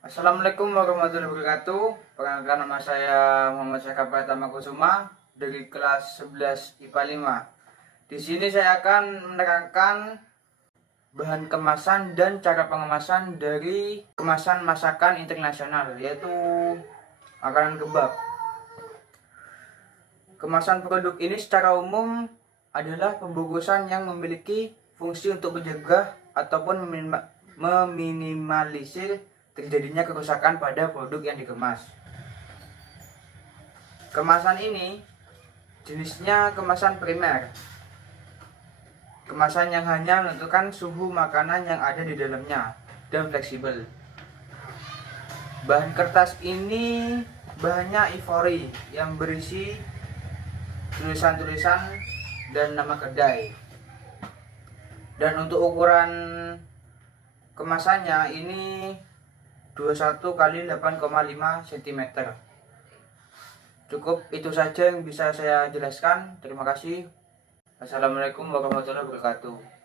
Assalamualaikum warahmatullahi wabarakatuh. Perkenalkan, nama saya Muhammad Syakab Pratama Kusuma dari kelas 11 IPA 5. Di sini saya akan menerangkan bahan kemasan dan cara pengemasan dari kemasan masakan internasional, yaitu makanan kebab. Kemasan produk ini secara umum adalah pembungkusan yang memiliki fungsi untuk mencegah ataupun meminimalisir terjadinya kerusakan pada produk yang dikemas. Kemasan ini jenisnya kemasan primer, kemasan yang hanya menentukan suhu makanan yang ada di dalamnya dan fleksibel. Bahan kertas ini bahannya ivory yang berisi tulisan-tulisan dan nama kedai. Dan untuk ukuran kemasannya ini 21 kali 8,5 cm. Cukup itu saja yang bisa saya jelaskan. Terima kasih. Assalamualaikum warahmatullahi wabarakatuh.